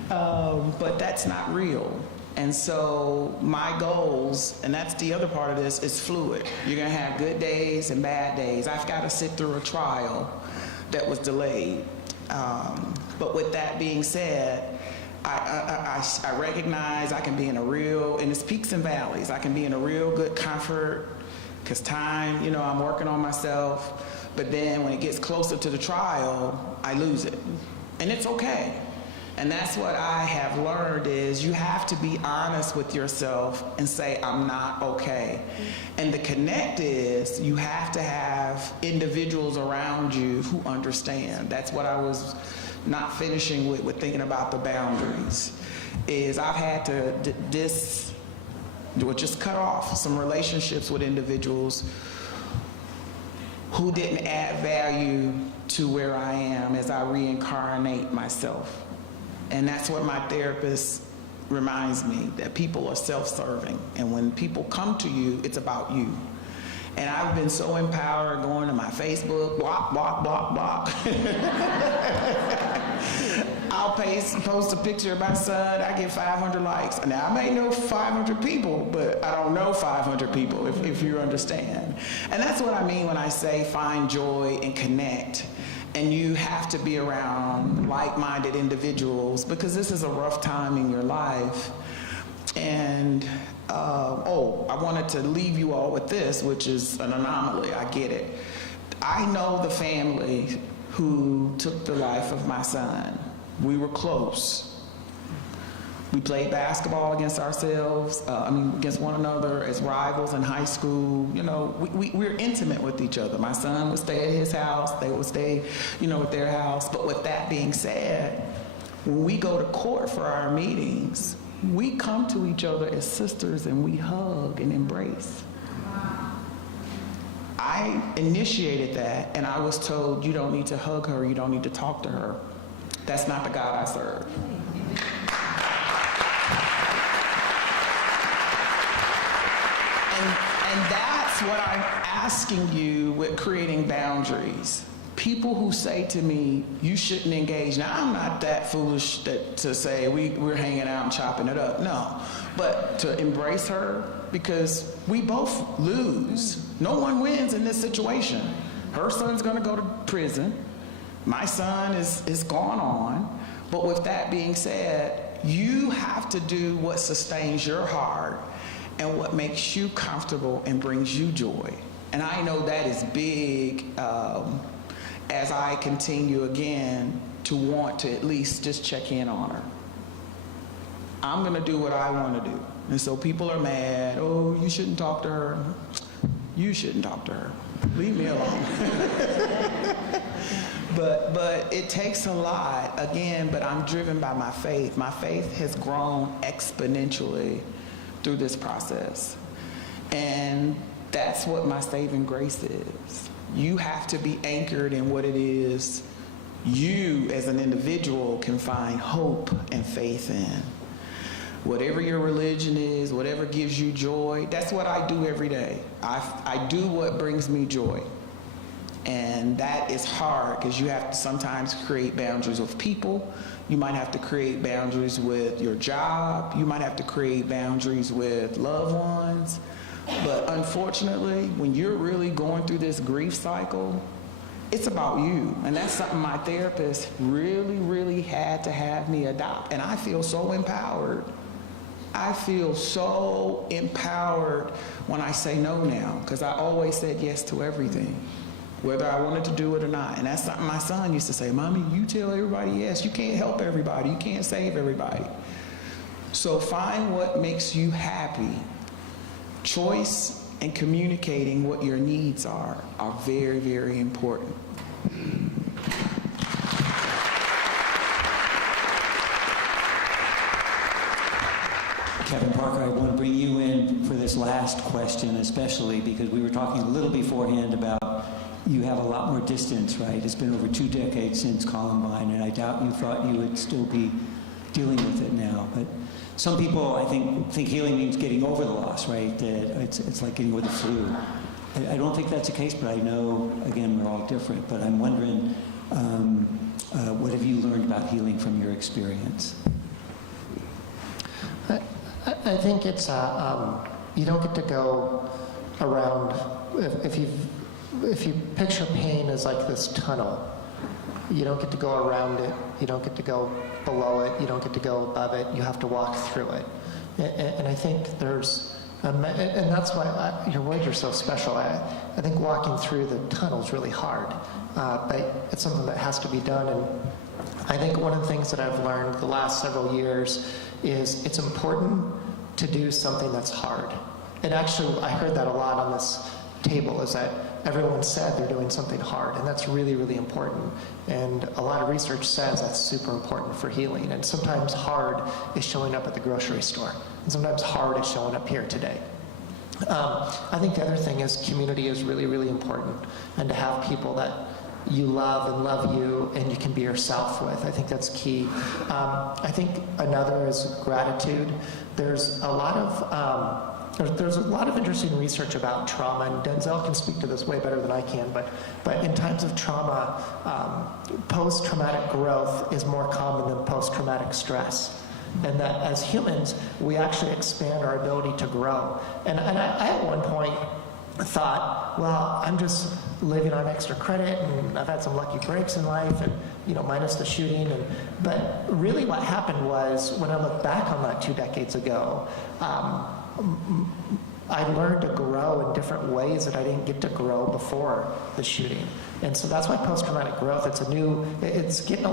But that's not real. And so my goals, and that's the other part of this, is fluid. You're gonna have good days and bad days. I've got to sit through a trial that was delayed. But with that being said, I recognize I can be in a real, and it's peaks and valleys, I can be in a real good comfort, because time, you know, I'm working on myself, but then when it gets closer to the trial, I lose it. And it's okay. And that's what I have learned, is you have to be honest with yourself and say, I'm not okay. And the connect is you have to have individuals around you who understand. That's what I was not finishing with thinking about the boundaries, is I've had to just cut off some relationships with individuals who didn't add value to where I am as I reincarnate myself. And that's what my therapist reminds me, that people are self-serving. And when people come to you, it's about you. And I've been so empowered going to my Facebook, block, block, block, block. I'll post a picture of my son, I get 500 likes. Now, I may know 500 people, but I don't know 500 people, if you understand. And that's what I mean when I say find joy and connect. And you have to be around like-minded individuals, because this is a rough time in your life. And, I wanted to leave you all with this, which is an anomaly, I get it. I know the family who took the life of my son. We were close. We played basketball against ourselves, against one another as rivals in high school. You know, we're intimate with each other. My son would stay at his house, they would stay, at their house. But with that being said, when we go to court for our meetings, we come to each other as sisters and we hug and embrace. I initiated that, and I was told, you don't need to hug her, you don't need to talk to her. That's not the God I serve. And that's what I'm asking you with creating boundaries. People who say to me, you shouldn't engage. Now, I'm not that foolish to say we're hanging out and chopping it up. No. But to embrace her, because we both lose. No one wins in this situation. Her son's going to go to prison. My son is gone on. But with that being said, you have to do what sustains your heart and what makes you comfortable and brings you joy. And I know that is big as I continue again to want to at least just check in on her. I'm gonna do what I wanna do. And so people are mad, oh, you shouldn't talk to her. You shouldn't talk to her. Leave me alone. But it takes a lot, again, but I'm driven by my faith. My faith has grown exponentially through this process. And that's what my saving grace is. You have to be anchored in what it is you as an individual can find hope and faith in. Whatever your religion is, whatever gives you joy, that's what I do every day. I do what brings me joy. And that is hard because you have to sometimes create boundaries with people. You might have to create boundaries with your job. You might have to create boundaries with loved ones. But unfortunately, when you're really going through this grief cycle, It's about you. And that's something my therapist really, really had to have me adopt. And I feel so empowered. I feel so empowered when I say no now, because I always said yes to everything, whether I wanted to do it or not. And that's something my son used to say, Mommy, you tell everybody yes. You can't help everybody. You can't save everybody. So find what makes you happy. Choice and communicating what your needs are very, very important. Kevin Parker, I want to bring you in for this last question, especially because we were talking a little beforehand about you have a lot more distance, right? It's been over 2 decades since Columbine, and I doubt you thought you would still be dealing with it now. But some people, I think healing means getting over the loss, right? That it's like getting over the flu. I don't think that's the case, but I know, again, we're all different. But I'm wondering, what have you learned about healing from your experience? I think it's you don't get to go around if you picture pain as like this tunnel. You don't get to go around it. You don't get to go below it. You don't get to go above it. You have to walk through it. And I think there's and that's why your words are so special. I think walking through the tunnel is really hard, but it's something that has to be done. And I think one of the things that I've learned the last several years is it's important to do something that's hard. And actually, I heard that a lot on this table, is that everyone said they're doing something hard, and that's really, really important. And a lot of research says that's super important for healing. And sometimes hard is showing up at the grocery store, and sometimes hard is showing up here today. I think the other thing is community is really, really important, and to have people that you love and love you and you can be yourself with. I think that's key. I think another is gratitude. There's a lot of interesting research about trauma, and Denzel can speak to this way better than I can, but in times of trauma, post-traumatic growth is more common than post-traumatic stress. And that as humans, we actually expand our ability to grow. And I at one point thought, well, I'm just living on extra credit, and I've had some lucky breaks in life, and minus the shooting. But really, what happened was, when I look back on that 2 decades ago, I learned to grow in different ways that I didn't get to grow before the shooting. And so that's why post-traumatic growth, it's getting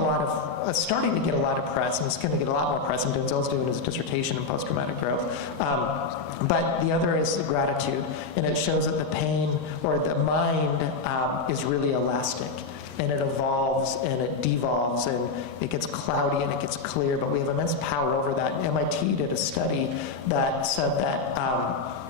starting to get a lot of press, and it's going to get a lot more press, and Denzel's doing his dissertation in post-traumatic growth. But the other is the gratitude, and it shows that the pain or the mind is really elastic. And it evolves and it devolves and it gets cloudy and it gets clear, but we have immense power over that. MIT did a study that said that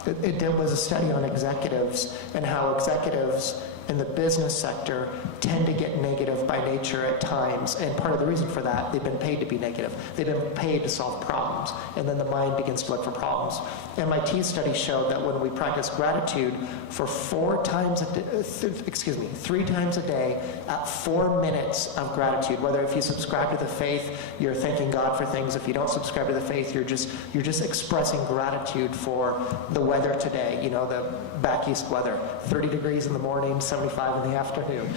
it was a study on executives and how executives in the business sector tend to get negative by nature at times, and part of the reason for that, they've been paid to be negative. They've been paid to solve problems, and then the mind begins to look for problems. MIT study showed that when we practice gratitude for 3 times a day at 4 minutes of gratitude, whether if you subscribe to the faith, you're thanking God for things. If you don't subscribe to the faith, you're just expressing gratitude for the weather today, the back east weather, 30 degrees in the morning, 75 in the afternoon.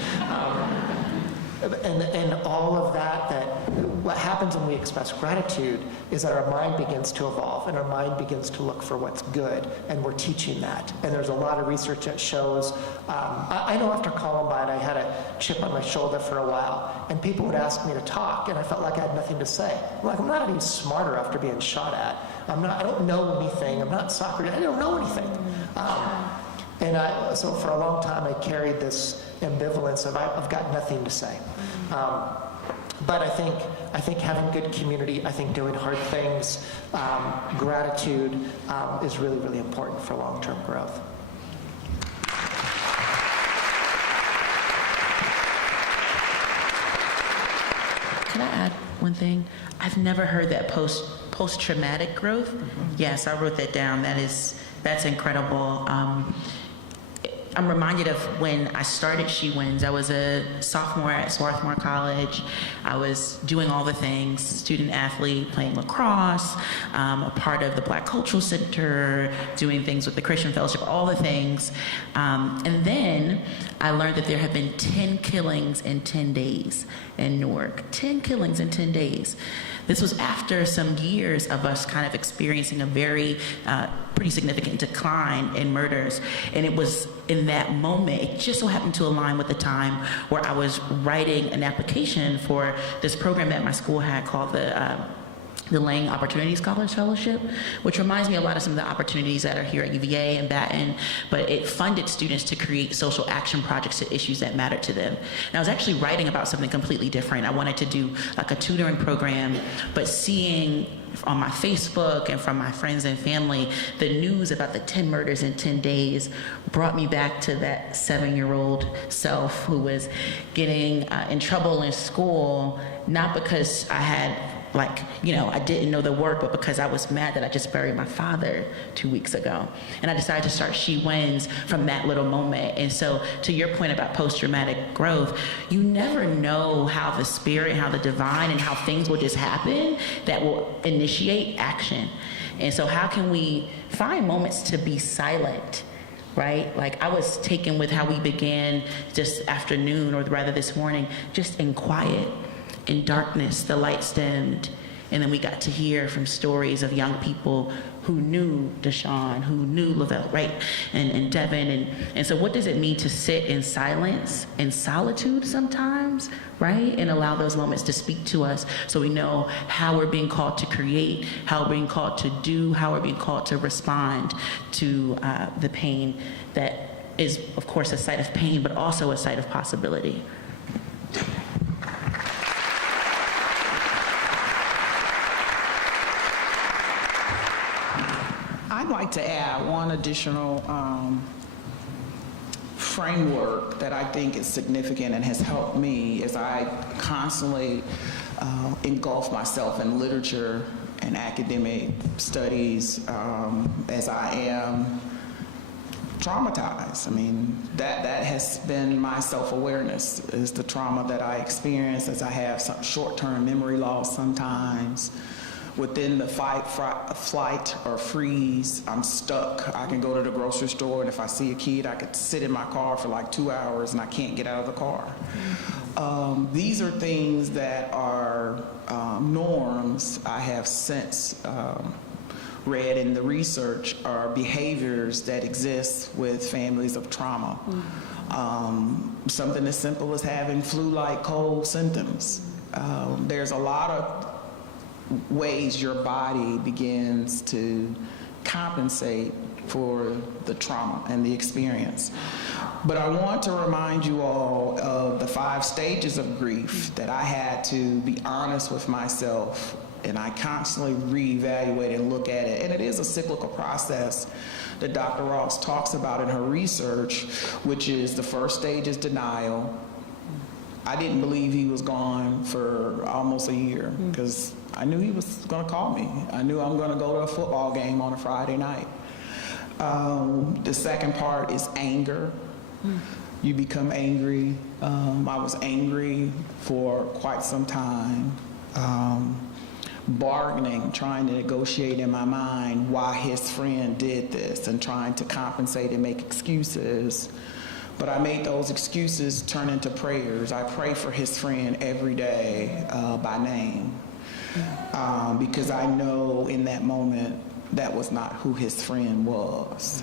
And all of that what happens when we express gratitude is that our mind begins to evolve and our mind begins to look for what's good, and we're teaching that. And there's a lot of research that shows, I know after Columbine I had a chip on my shoulder for a while, and people would ask me to talk, and I felt like I had nothing to say. I'm not any smarter after being shot at. I don't know anything. I'm not Socrates. I don't know anything. So for a long time I carried this ambivalence of I've got nothing to say. But I think having good community, I think doing hard things, gratitude is really, really important for long-term growth. Can I add one thing? I've never heard that post-traumatic growth. Yes, I wrote that down. That's incredible. I'm reminded of when I started She Wins. I was a sophomore at Swarthmore College. I was doing all the things, student athlete, playing lacrosse, a part of the Black Cultural Center, doing things with the Christian Fellowship, all the things. And then I learned that there have been 10 killings in 10 days in Newark. 10 killings in 10 days. This was after some years of us kind of experiencing a very pretty significant decline in murders. And it was in that moment, it just so happened to align with the time where I was writing an application for this program that my school had called the Lang Opportunity Scholars Fellowship, which reminds me a lot of some of the opportunities that are here at UVA and Baton, but it funded students to create social action projects to issues that matter to them. And I was actually writing about something completely different. I wanted to do like a tutoring program, but seeing on my Facebook and from my friends and family, the news about the 10 murders in 10 days brought me back to that 7-year-old self who was getting in trouble in school, not because I had I didn't know the work, but because I was mad that I just buried my father 2 weeks ago. And I decided to start She Wins from that little moment. And so to your point about post-traumatic growth, you never know how the spirit, how the divine, and how things will just happen that will initiate action. And so how can we find moments to be silent? Right? Like I was taken with how we began this afternoon, or rather this morning, just in quiet. In darkness, the lights dimmed, and then we got to hear from stories of young people who knew Deshaun, who knew Lavelle, right, and Devin, and so what does it mean to sit in silence, in solitude sometimes, right, and allow those moments to speak to us so we know how we're being called to create, how we're being called to do, how we're being called to respond to the pain that is, of course, a site of pain, but also a site of possibility. I'd like to add one additional framework that I think is significant and has helped me as I constantly engulf myself in literature and academic studies as I am traumatized. I mean, that has been my self-awareness, is the trauma that I experience as I have some short-term memory loss sometimes. Within the fight, flight, or freeze, I'm stuck. I can go to the grocery store, and if I see a kid, I could sit in my car for like 2 hours, and I can't get out of the car. These are things that are norms I have since read in the research, are behaviors that exist with families of trauma. Something as simple as having flu-like cold symptoms. There's a lot of ways your body begins to compensate for the trauma and the experience. But I want to remind you all of the 5 stages of grief that I had to be honest with myself, and I constantly reevaluate and look at it. And it is a cyclical process that Dr. Ross talks about in her research, which is the first stage is denial. I didn't believe he was gone for almost a year because I knew he was going to call me. I knew I'm going to go to a football game on a Friday night. The second part is anger. You become angry. I was angry for quite some time. Bargaining, trying to negotiate in my mind why his friend did this and trying to compensate and make excuses. But I made those excuses turn into prayers. I pray for his friend every day by name because I know in that moment that was not who his friend was,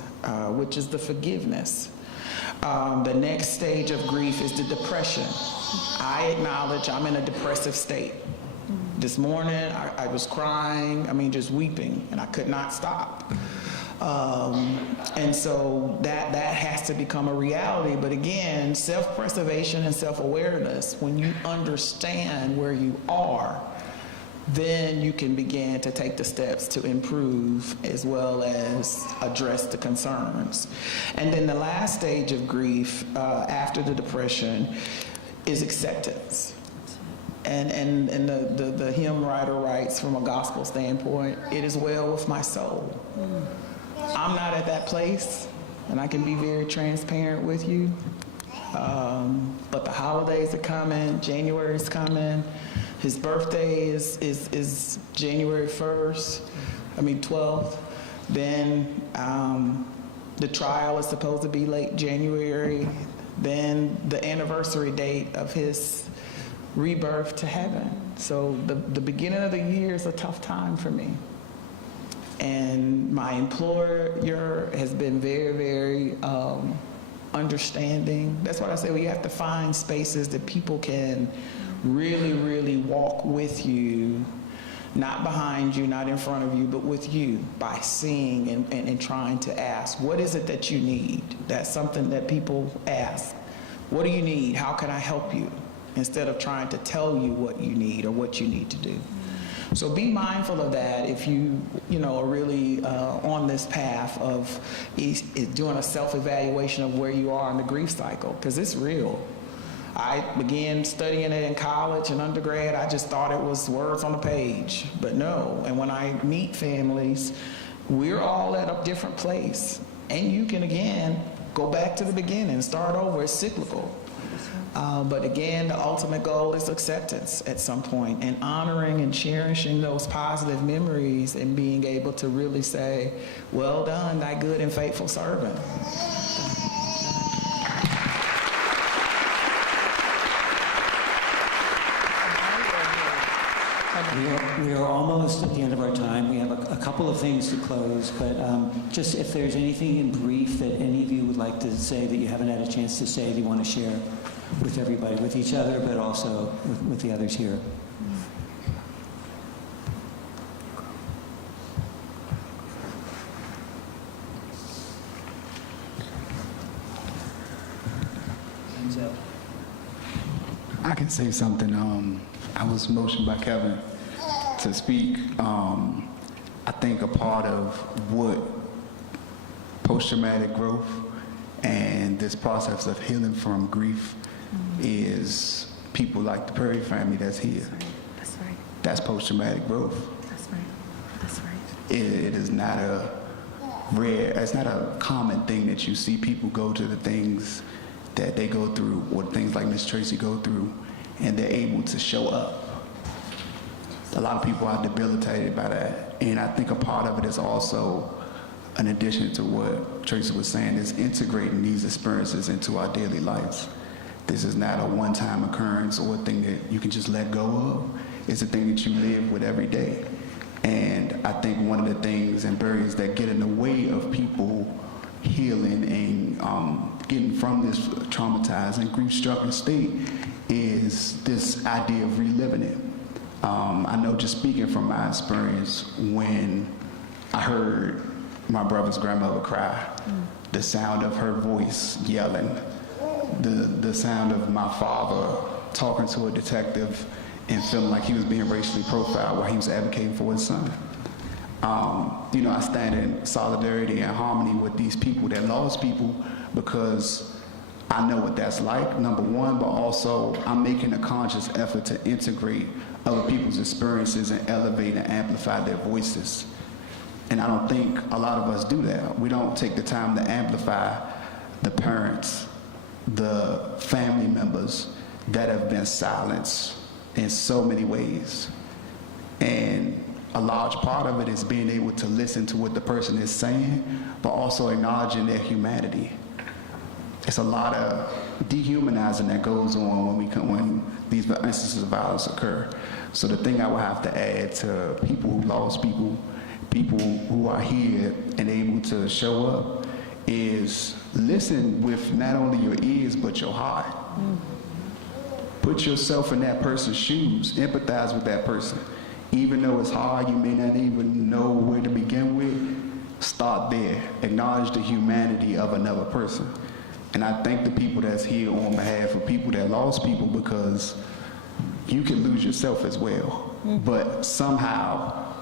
which is the forgiveness. The next stage of grief is the depression. I acknowledge I'm in a depressive state. This morning I was crying, just weeping, and I could not stop. And so that has to become a reality. But again, self-preservation and self-awareness, when you understand where you are, then you can begin to take the steps to improve as well as address the concerns. And then the last stage of grief after the depression is acceptance. And the hymn writer writes from a gospel standpoint, it is well with my soul. I'm not at that place, and I can be very transparent with you. But the holidays are coming, January is coming. His birthday is January 12th. Then the trial is supposed to be late January. Then the anniversary date of his rebirth to heaven. So the beginning of the year is a tough time for me. And my employer has been very, very understanding. That's what I say, we have to find spaces that people can really, really walk with you, not behind you, not in front of you, but with you, by seeing and trying to ask, what is it that you need? That's something that people ask. What do you need? How can I help you? Instead of trying to tell you what you need or what you need to do. So be mindful of that if you are really on this path of doing a self-evaluation of where you are in the grief cycle, because it's real. I began studying it in college and undergrad. I just thought it was words on a page, but no. And when I meet families, we're all at a different place. And you can, again, go back to the beginning, start over. It's cyclical. But again, the ultimate goal is acceptance at some point, and honoring and cherishing those positive memories and being able to really say, well done, thy good and faithful servant. We are almost at the end of our time. We have a couple of things to close, but just if there's anything in brief that any of you would like to say that you haven't had a chance to say, that you want to share with everybody, with each other, but also with the others here. I can say something. I was motioned by Kevin to speak. I think a part of what post-traumatic growth and this process of healing from grief is people like the Perry family that's here. That's right. That's post-traumatic growth. That's right. That's right. It is not a rare, it's not a common thing that you see people go to the things that they go through, or things like Miss Tracy go through, and they're able to show up. A lot of people are debilitated by that, and I think a part of it is also, in addition to what Tracy was saying, is integrating these experiences into our daily lives. This is not a one-time occurrence or a thing that you can just let go of. It's a thing that you live with every day. And I think one of the things and barriers that get in the way of people healing and getting from this traumatized and grief-stricken state is this idea of reliving it. I know, just speaking from my experience, when I heard my brother's grandmother cry, the sound of her voice yelling, the sound of my father talking to a detective and feeling like he was being racially profiled while he was advocating for his son. I stand in solidarity and harmony with these people that lost people, because I know what that's like, number one, but also I'm making a conscious effort to integrate other people's experiences and elevate and amplify their voices. And I don't think a lot of us do that. We don't take the time to amplify the parents, the family members that have been silenced in so many ways. And a large part of it is being able to listen to what the person is saying, but also acknowledging their humanity. It's a lot of dehumanizing that goes on when these instances of violence occur. So the thing I would have to add to people who lost people who are here and able to show up, is listen with not only your ears but your heart. Put yourself in that person's shoes, empathize with that person. Even though it's hard, you may not even know where to begin with, start there. Acknowledge the humanity of another person. And I thank the people that's here on behalf of people that lost people, because you can lose yourself as well. But somehow,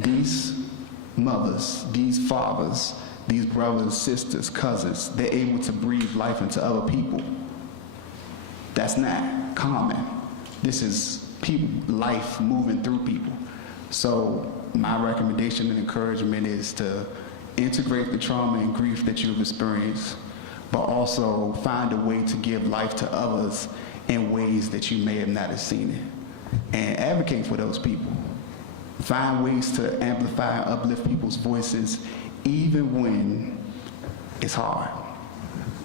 these mothers, these fathers, these brothers, sisters, cousins, they're able to breathe life into other people. That's not common. This is people, life moving through people. So my recommendation and encouragement is to integrate the trauma and grief that you've experienced, but also find a way to give life to others in ways that you may have not have seen it. And advocate for those people. Find ways to amplify and uplift people's voices, even when it's hard.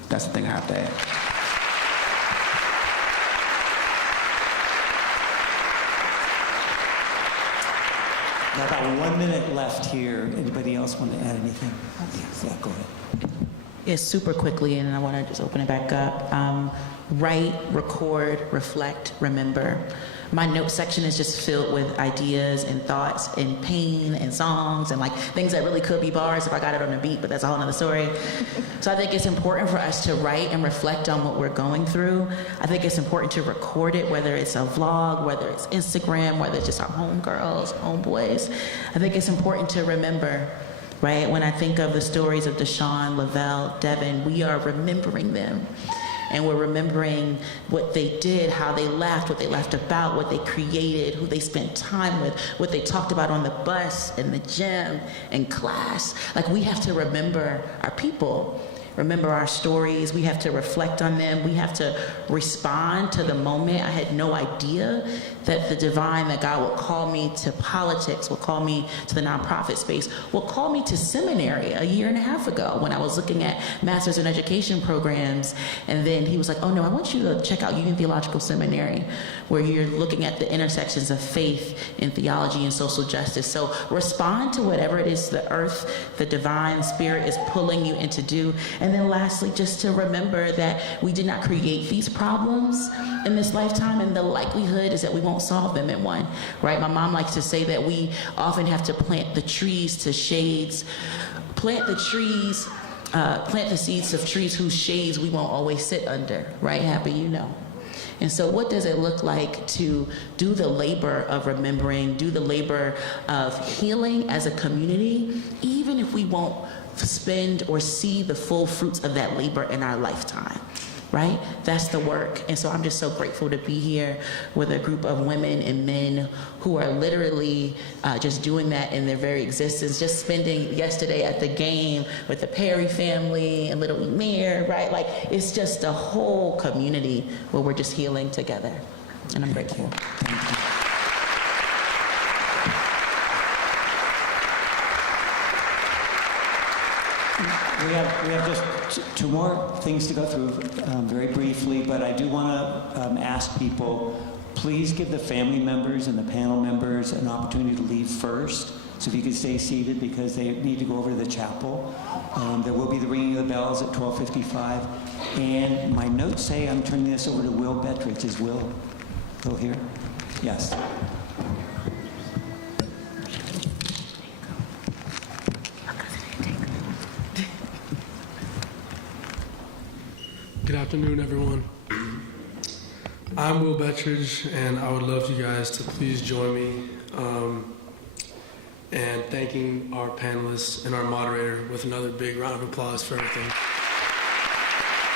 That's the thing I have to add. Now, about 1 minute left here. Anybody else want to add anything? Yeah, go ahead. Yes, super quickly, and I want to just open it back up. Write, record, reflect, remember. My note section is just filled with ideas and thoughts and pain and songs and like things that really could be bars if I got it on a beat, but that's a whole nother story. So I think it's important for us to write and reflect on what we're going through. I think it's important to record it, whether it's a vlog, whether it's Instagram, whether it's just our homegirls, homeboys. I think it's important to remember, right? When I think of the stories of Deshaun, Lavelle, Devin, we are remembering them. And we're remembering what they did, how they laughed, what they laughed about, what they created, who they spent time with, what they talked about on the bus, in the gym, in class. Like, we have to remember our people, remember our stories. We have to reflect on them. We have to respond to the moment. I had no idea that the divine, that God would call me to politics, would call me to the nonprofit space, would call me to seminary a year and a half ago when I was looking at master's in education programs. And then he was like, oh no, I want you to check out Union Theological Seminary, where you're looking at the intersections of faith and theology and social justice. So respond to whatever it is the earth, the divine spirit is pulling you in to do. And then lastly, just to remember that we did not create these problems in this lifetime, and the likelihood is that we won't solve them in one, right? My mom likes to say that we often have to plant the trees to shades, plant the seeds of trees whose shades we won't always sit under, right? Happy, you know. And so what does it look like to do the labor of remembering, do the labor of healing as a community, even if we won't spend or see the full fruits of that labor in our lifetime, right? That's the work. And so I'm just so grateful to be here with a group of women and men who are literally just doing that in their very existence. Just spending yesterday at the game with the Perry family and little Emir, right? Like, it's just a whole community where we're just healing together. And I'm grateful. Thank you. We have just two more things to go through very briefly, but I do want to ask people, please give the family members and the panel members an opportunity to leave first. So if you could stay seated, because they need to go over to the chapel. There will be the ringing of the bells at 12:55. And my notes say I'm turning this over to Will Bettridge. Is Will here? Yes. Good afternoon, everyone. I'm Will Bettridge, and I would love you guys to please join me in thanking our panelists and our moderator with another big round of applause for everything.